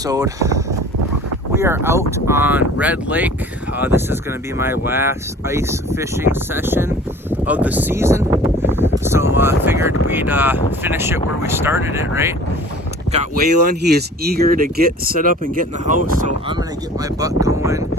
episode. We are out on Red Lake. This is going to be my last ice fishing session of the season. So I figured we'd finish it where we started it, right? Got Waylon. He is eager to get set up and get in the house, so I'm going to get my butt going.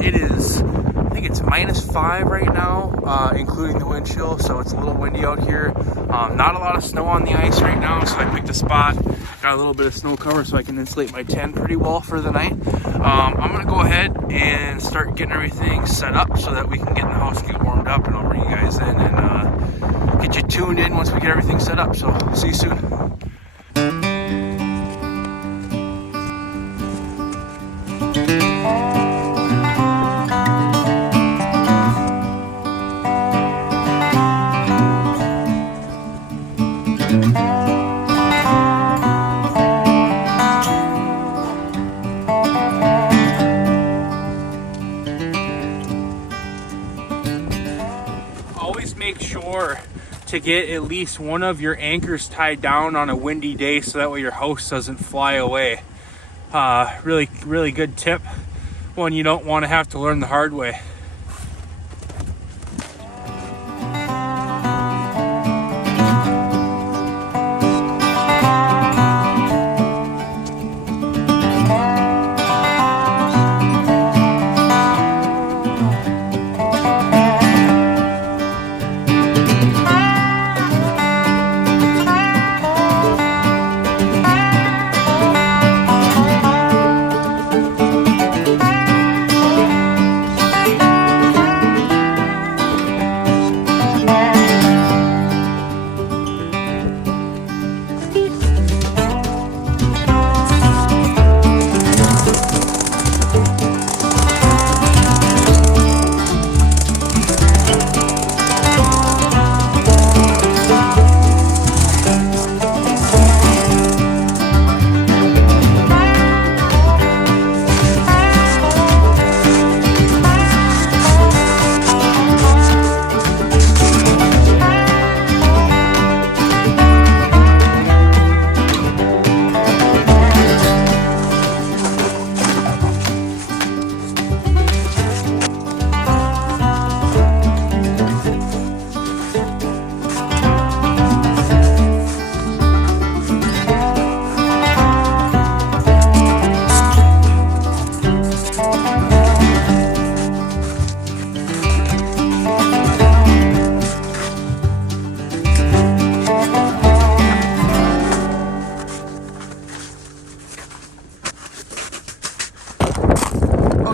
It is, I think it's -5 right now, including the wind chill, so it's a little windy out here. Not a lot of snow on the ice right now, so I picked a spot. Got a little bit of snow cover so I can insulate my tent pretty well for the night. I'm going to go ahead and start getting everything set up so that we can get in the house and get warmed up, and I'll bring you guys in and get you tuned in once we get everything set up. So see you soon. Make sure to get at least one of your anchors tied down on a windy day so that way your house doesn't fly away. Really good tip, one you don't want to have to learn the hard way.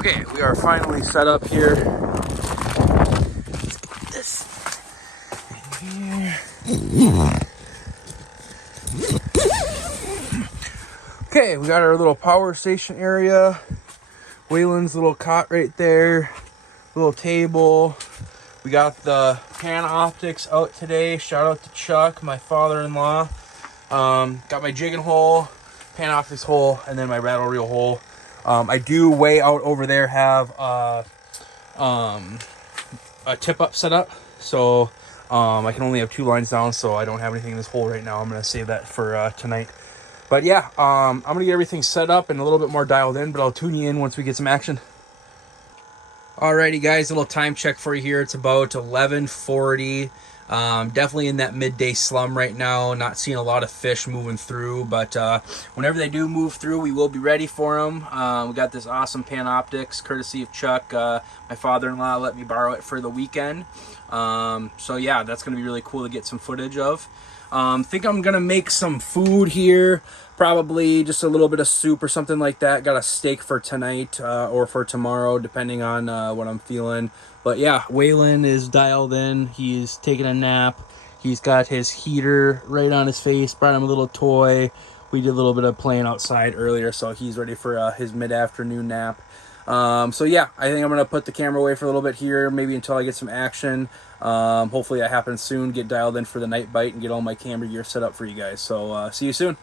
Okay, we are finally set up here. Let's get this in here. Okay, we got our little power station area. Waylon's little cot right there. Little table. We got the Panoptics out today. Shout out to Chuck, my father-in-law. Got my jigging hole, Panoptics hole, and then my rattle reel hole. I do way out over there have a tip up set up, so I can only have 2 lines down, so I don't have anything in this hole right now. I'm gonna save that for tonight. But yeah, I'm gonna get everything set up and a little bit more dialed in, but I'll tune you in once we get some action. Alrighty guys, a little time check for you here. It's about 11:40. Definitely in that midday slum right now. Not seeing a lot of fish moving through, but whenever they do move through, we will be ready for them. We got this awesome Panoptics, courtesy of Chuck. My father-in-law let me borrow it for the weekend. So yeah, that's going to be really cool to get some footage of. Think I'm going to make some food here. Probably just a little bit of soup or something like that. Got a steak for tonight or for tomorrow, depending on what I'm feeling. But yeah, Waylon is dialed in. He's taking a nap. He's got his heater right on his face. Brought him a little toy. We did a little bit of playing outside earlier, so he's ready for his mid-afternoon nap. So yeah, I think I'm going to put the camera away for a little bit here, maybe until I get some action. Hopefully that happens soon. Get dialed in for the night bite and get all my camera gear set up for you guys. So see you soon.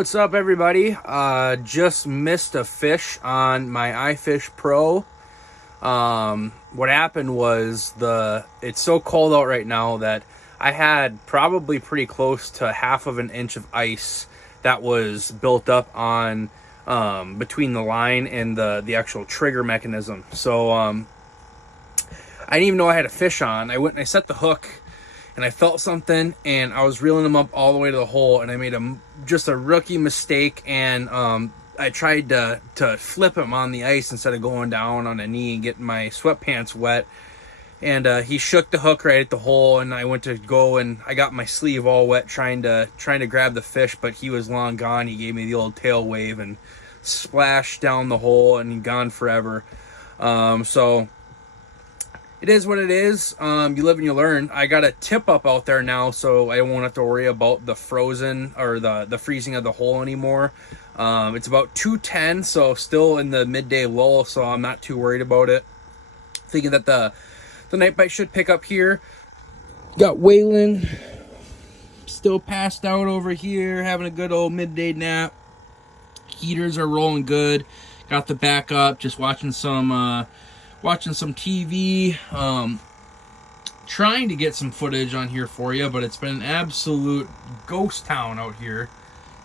What's up, everybody? Just missed a fish on my iFish Pro. What happened was it's so cold out right now that I had probably pretty close to half of an inch of ice that was built up on between the line and the actual trigger mechanism. So I didn't even know I had a fish on. I went and I set the hook, and I felt something, and I was reeling him up all the way to the hole, and I made just a rookie mistake, and I tried to flip him on the ice instead of going down on a knee and getting my sweatpants wet, and he shook the hook right at the hole, and I went to go, and I got my sleeve all wet trying to grab the fish, but he was long gone. He gave me the old tail wave and splashed down the hole, and gone forever. So it is what it is. You live and you learn. I got a tip up out there now, so I won't have to worry about the frozen or the freezing of the hole anymore. It's about 2:10, so still in the midday lull, so I'm not too worried about it. Thinking that the night bite should pick up here. Got Waylon still passed out over here, having a good old midday nap. Heaters are rolling good. Got the backup, just watching some TV, trying to get some footage on here for you, but it's been an absolute ghost town out here.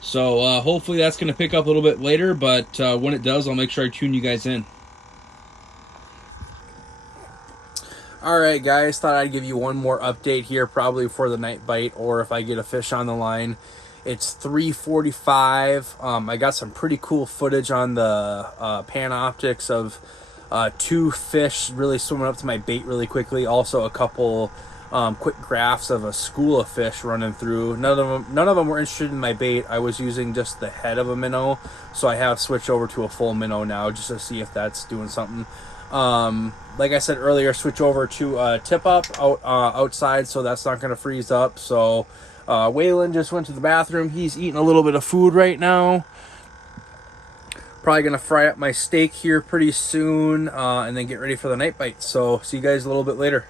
So hopefully that's going to pick up a little bit later, but when it does, I'll make sure I tune you guys in. All right, guys, thought I'd give you one more update here, probably before the night bite, or if I get a fish on the line. It's 3:45. I got some pretty cool footage on the Panoptics of two fish really swimming up to my bait really quickly. Also a couple quick graphs of a school of fish running through. None of them were interested in my bait. I was using just the head of a minnow, so I have switched over to a full minnow now just to see if that's doing something. Like I said earlier, switch over to tip up outside, so that's not going to freeze up. So Waylon just went to the bathroom. He's eating a little bit of food right now. Probably going to fry up my steak here pretty soon, and then get ready for the night bite. So see you guys a little bit later.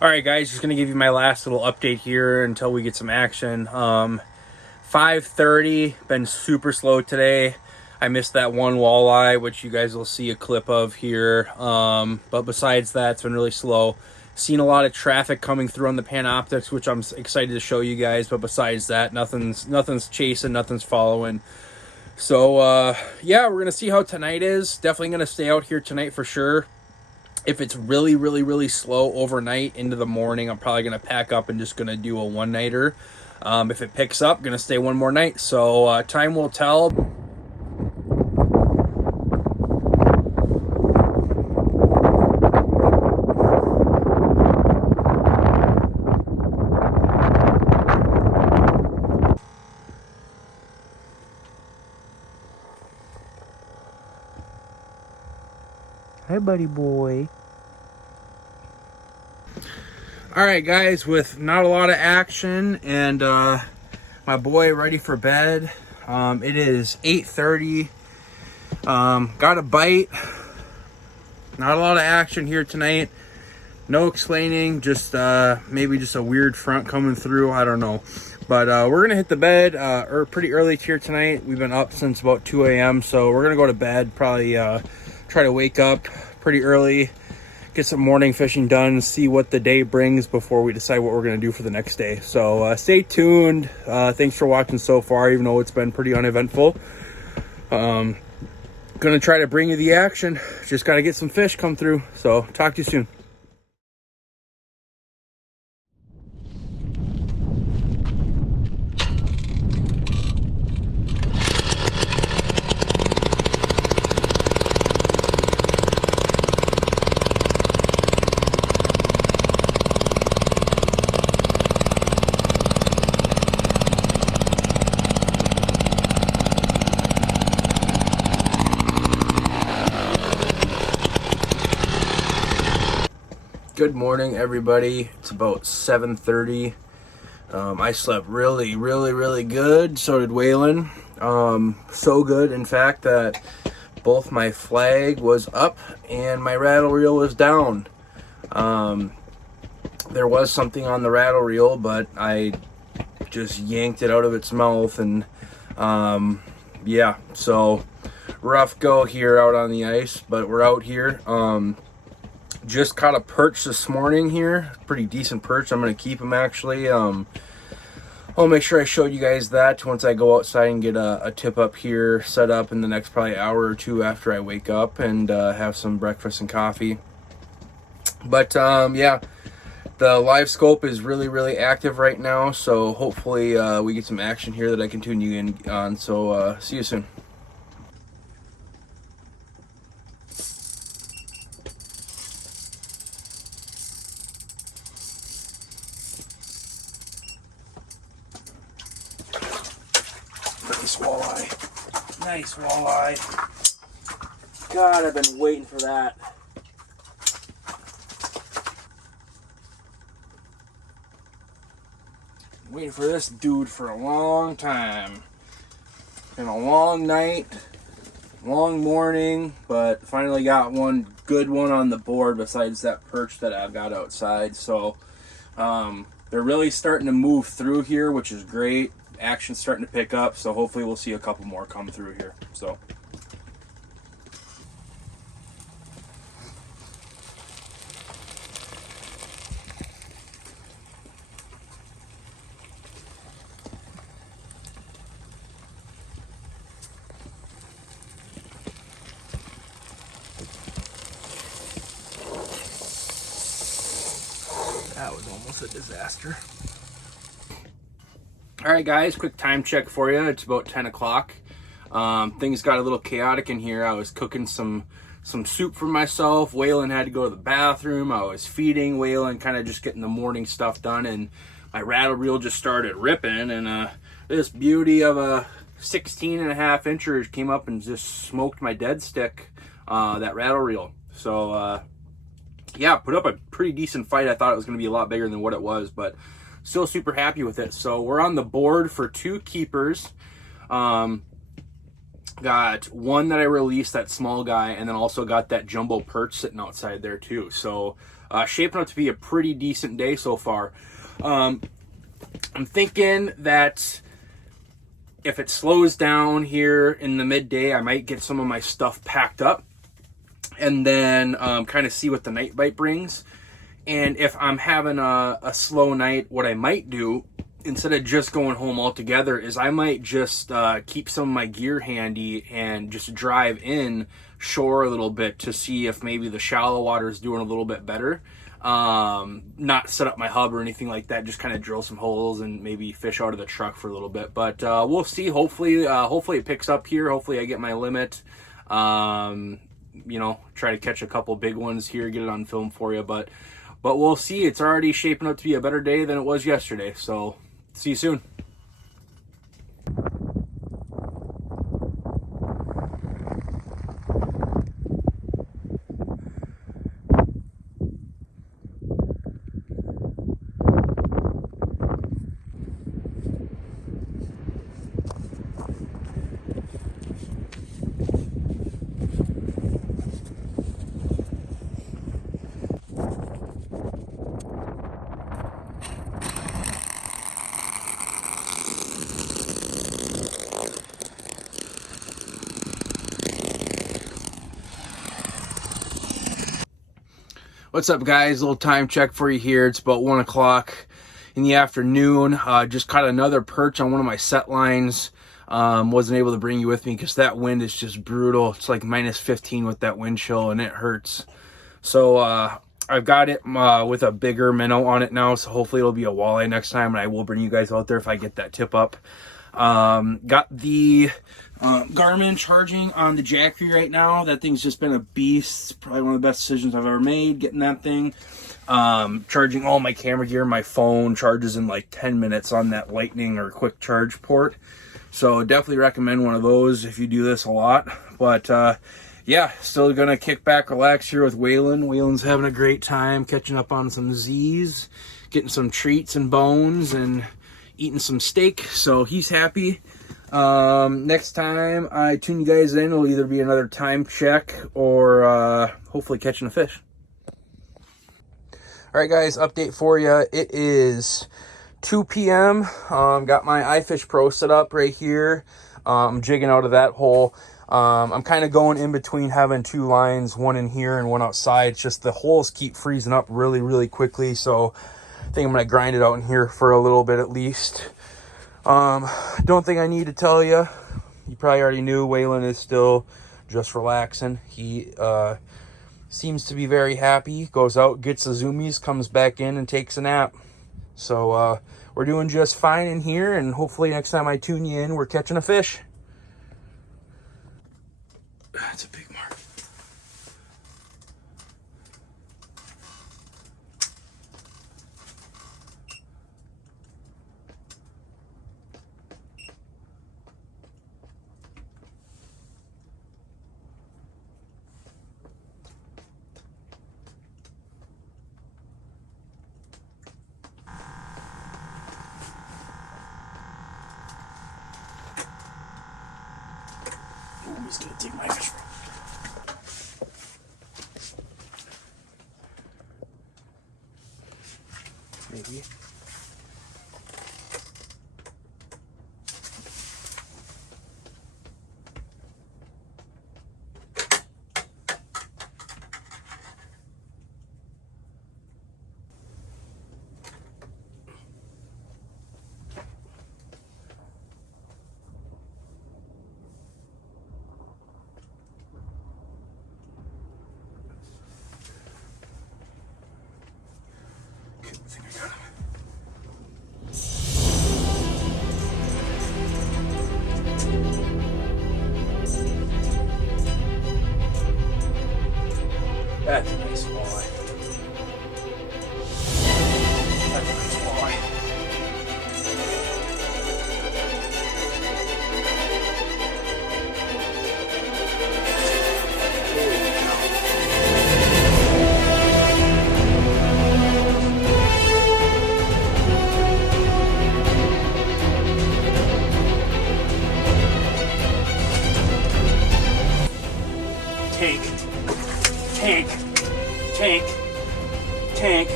All right, guys, just going to give you my last little update here until we get some action. 5:30, been super slow today. I missed that one walleye, which you guys will see a clip of here. But besides that, it's been really slow. Seen a lot of traffic coming through on the Panoptics, which I'm excited to show you guys. But besides that, nothing's chasing, nothing's following. So, yeah, we're going to see how tonight is. Definitely going to stay out here tonight for sure. If it's really, really, really slow overnight into the morning, I'm probably going to pack up and just going to do a one-nighter. If it picks up, going to stay one more night. So time will tell. Hi, buddy boy. All right, guys, with not a lot of action and my boy ready for bed. It is 8:30. Got a bite. Not a lot of action here tonight. No explaining, just maybe just a weird front coming through. I don't know. But we're going to hit the bed pretty early here tonight. We've been up since about 2 a.m., so we're going to go to bed, probably try to wake up pretty early, get some morning fishing done, see what the day brings before we decide what we're going to do for the next day. So stay tuned. Thanks for watching so far, even though it's been pretty uneventful. Going to try to bring you the action. Just got to get some fish come through. So talk to you soon. Good morning, everybody. It's about 7:30. I slept really good. So did Waylon. So good, in fact, that both my flag was up and my rattle reel was down. There was something on the rattle reel, but I just yanked it out of its mouth, and yeah, so rough go here out on the ice, but we're out here. Just caught a perch this morning here, pretty decent perch. I'm gonna keep him actually. I'll make sure I showed you guys that once I go outside and get a tip up here set up in the next probably hour or two after I wake up and have some breakfast and coffee. But yeah, the live scope is really active right now, so hopefully we get some action here that I can tune you in on. So see you soon. Nice walleye. Nice walleye. God, I've been waiting for that. Waiting for this dude for a long time. Been a long night, long morning, but finally got one good one on the board besides that perch that I've got outside. So they're really starting to move through here, which is great. Action's starting to pick up, so hopefully we'll see a couple more come through here. So that was almost a disaster. All right, guys, quick time check for you. It's about 10 o'clock. Things got a little chaotic in here. I was cooking some soup for myself. Waylon had to go to the bathroom. I was feeding Waylon, kind of just getting the morning stuff done, and my rattle reel just started ripping, and this beauty of a 16.5 incher came up and just smoked my dead stick, that rattle reel. So yeah, put up a pretty decent fight. I thought it was going to be a lot bigger than what it was, but still super happy with it. So we're on the board for 2 keepers. Got one that I released, that small guy, and then also got that jumbo perch sitting outside there too. So shaping up to be a pretty decent day so far. I'm thinking that if it slows down here in the midday, I might get some of my stuff packed up and then kind of see what the night bite brings. And if I'm having a slow night, what I might do, instead of just going home altogether, is I might just keep some of my gear handy and just drive in shore a little bit to see if maybe the shallow water is doing a little bit better. Not set up my hub or anything like that, just kind of drill some holes and maybe fish out of the truck for a little bit. But we'll see. Hopefully it picks up here. Hopefully I get my limit. You know, try to catch a couple big ones here, get it on film for you. But we'll see. It's already shaping up to be a better day than it was yesterday. So see you soon. What's up, guys? A little time check for you here. It's about 1 o'clock in the afternoon. Just caught another perch on one of my set lines. Wasn't able to bring you with me because that wind is just brutal. It's like minus 15 with that wind chill, and it hurts. So I've got it with a bigger minnow on it now, so hopefully it'll be a walleye next time, and I will bring you guys out there if I get that tip up. Got the Garmin charging on the Jackery right now. That thing's just been a beast. It's probably one of the best decisions I've ever made, getting that thing. Charging all my camera gear. My phone charges in like 10 minutes on that lightning or quick charge port. So definitely recommend one of those if you do this a lot. But yeah, still gonna kick back, relax here with Waylon. Waylon's having a great time catching up on some Z's, getting some treats and bones, and eating some steak. So he's happy. Next time I tune you guys in, it'll either be another time check or hopefully catching a fish. All right, guys, update for you. It is 2 p.m. Got my iFish Pro set up right here. I'm jigging out of that hole. I'm kind of going in between having two lines, one in here and one outside. It's just the holes keep freezing up really, really quickly. So I think I'm going to grind it out in here for a little bit at least. Don't think I need to tell you. You probably already knew Waylon is still just relaxing. He seems to be very happy. Goes out, gets the zoomies, comes back in and takes a nap. So we're doing just fine in here, and hopefully next time I tune you in, we're catching a fish. That's a big mark. Ooh, he's gonna take my fish. Maybe. Okay, I think I got him. That's a nice walleye. That's a nice walleye. Tank, tank, tank, tank.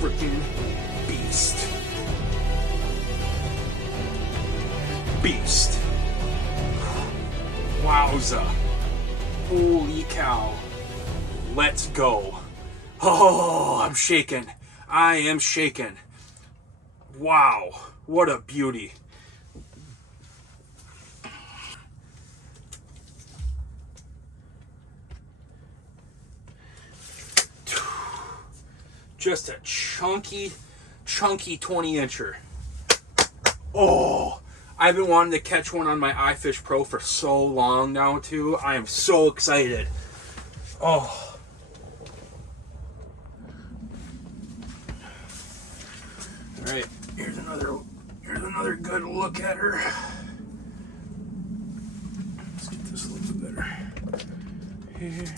Freaking beast. Beast. Wowza. Holy cow. Let's go. Oh, I'm shaking. I am shaking. Wow, what a beauty. Just a chunky 20-incher. Oh, I've been wanting to catch one on my iFish Pro for so long now, too. I am so excited. Oh. All right, here's another good look at her. Let's get this a little bit better. Here.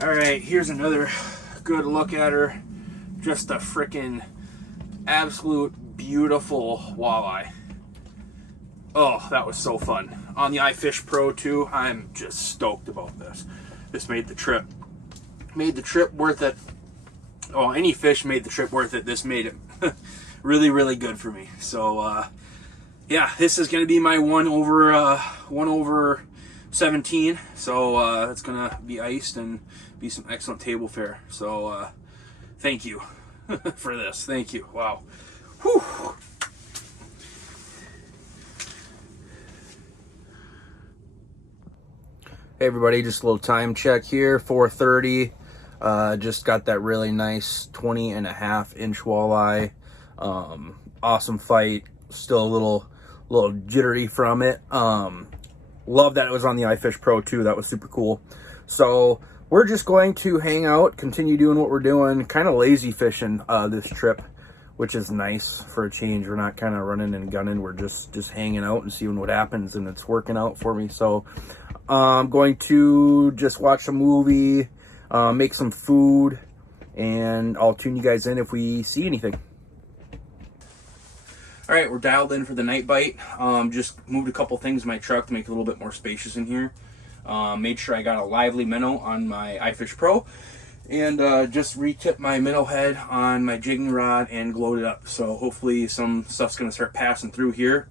All right, here's another good look at her. Just a freaking absolute beautiful walleye. Oh, that was so fun. On the iFish Pro too. I'm just stoked about this. This made the trip. Made the trip worth it. Oh, any fish made the trip worth it. This made it really, really good for me. So, yeah, this is going to be my 1 over 17. So, it's going to be iced and be some excellent table fare. So, thank you for this. Thank you. Wow. Whew. Hey everybody, just a little time check here, 4:30. Just got that really nice 20.5-inch walleye. Awesome fight. Still a little jittery from it. Love that it was on the iFish Pro too. That was super cool. So we're just going to hang out, continue doing what we're doing. Kind of lazy fishing this trip. which is nice for a change. We're not kind of running and gunning. We're just hanging out and seeing what happens, and it's working out for me. So I'm going to just watch a movie, make some food, and I'll tune you guys in if we see anything. All right, we're dialed in for the night bite. Just moved a couple things in my truck to make it a little bit more spacious in here. Made sure I got a lively minnow on my iFish Pro, and just re-tipped my minnow head on my jigging rod and glowed it up. So hopefully some stuff's gonna start passing through here.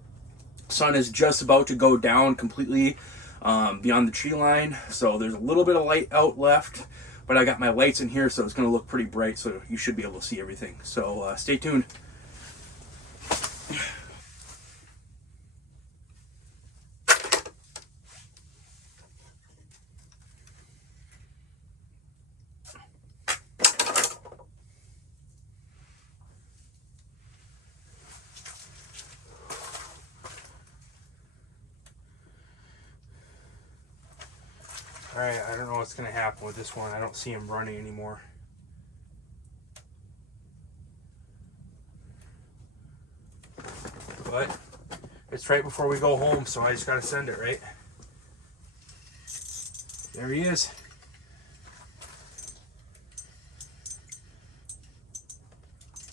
Sun is just about to go down completely beyond the tree line, so there's a little bit of light out left, but I got my lights in here, so it's gonna look pretty bright, so you should be able to see everything. So stay tuned. Alright, I don't know what's going to happen with this one. I don't see him running anymore. But it's right before we go home, so I just got to send it, right? There he is.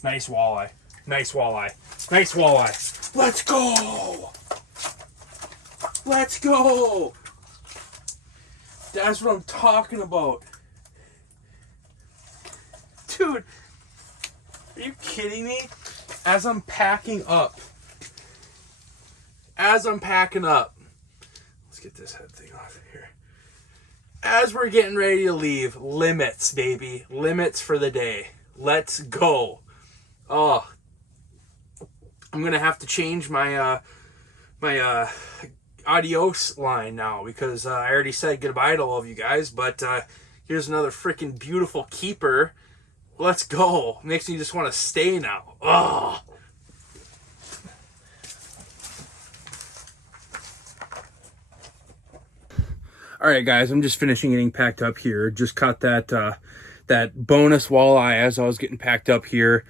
Nice walleye. Nice walleye. Nice walleye. Let's go! Let's go! That's what I'm talking about. Dude, are you kidding me? As I'm packing up. Let's get this head thing off here. As we're getting ready to leave, limits, baby. Limits for the day. Let's go. Oh. I'm going to have to change my, adios line now, because I already said goodbye to all of you guys, but here's another freaking beautiful keeper. Let's go. Makes me just want to stay now. Oh. All right, guys, I'm just finishing getting packed up here. Just caught that that bonus walleye as I was getting packed up here.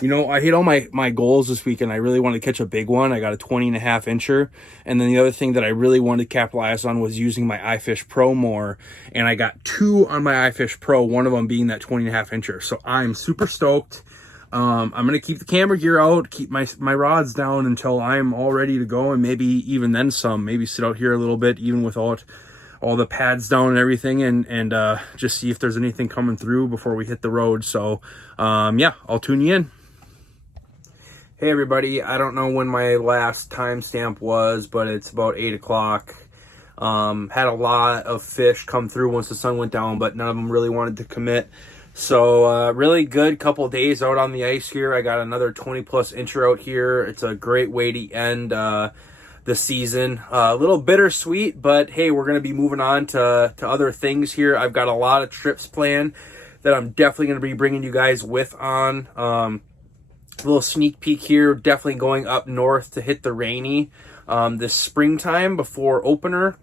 You know, I hit all my goals this weekend. I really wanted to catch a big one. I got a 20.5 incher. And then the other thing that I really wanted to capitalize on was using my iFish Pro more. And I got 2 on my iFish Pro, one of them being that 20.5 incher. So I'm super stoked. I'm going to keep the camera gear out, keep my rods down until I'm all ready to go. And maybe even then some, maybe sit out here a little bit, even without all the pads down and everything, and just see if there's anything coming through before we hit the road. So, yeah, I'll tune you in. Hey everybody, I don't know when my last timestamp was, but it's about 8 o'clock. Had a lot of fish come through once the sun went down, but none of them really wanted to commit. So really good couple of days out on the ice here. I got another 20 plus incher out here. It's a great way to end the season. A little bittersweet, but hey, we're going to be moving on to other things here. I've got a lot of trips planned that I'm definitely going to be bringing you guys with on. A little sneak peek here, definitely going up north to hit the Rainy this springtime before opener,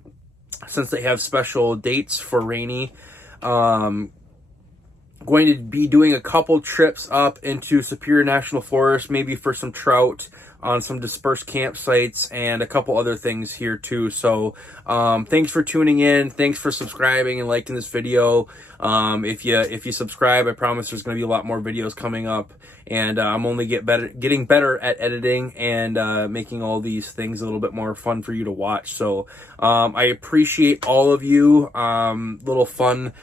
since they have special dates for Rainy. Going to be doing a couple trips up into Superior National Forest, maybe for some trout on some dispersed campsites and a couple other things here too. So thanks for tuning in. Thanks for subscribing and liking this video. If you subscribe, I promise there's going to be a lot more videos coming up, and I'm only getting better at editing and making all these things a little bit more fun for you to watch. So I appreciate all of you. Little fun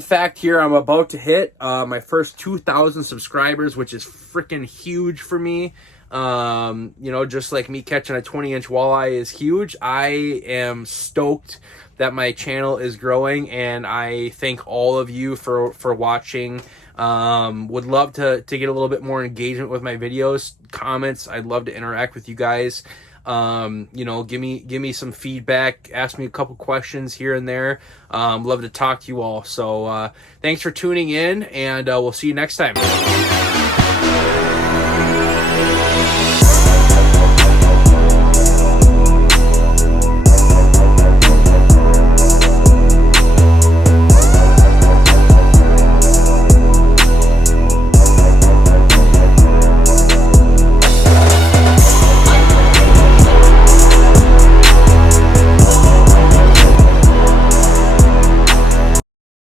fact here, I'm about to hit my first 2,000 subscribers, which is freaking huge for me. You know, just like me catching a 20-inch walleye is huge. I am stoked that my channel is growing, and I thank all of you for watching. Would love to get a little bit more engagement with my videos, comments. I'd love to interact with you guys. You know, give me some feedback, ask me a couple questions here and there. Love to talk to you all. So thanks for tuning in, and we'll see you next time.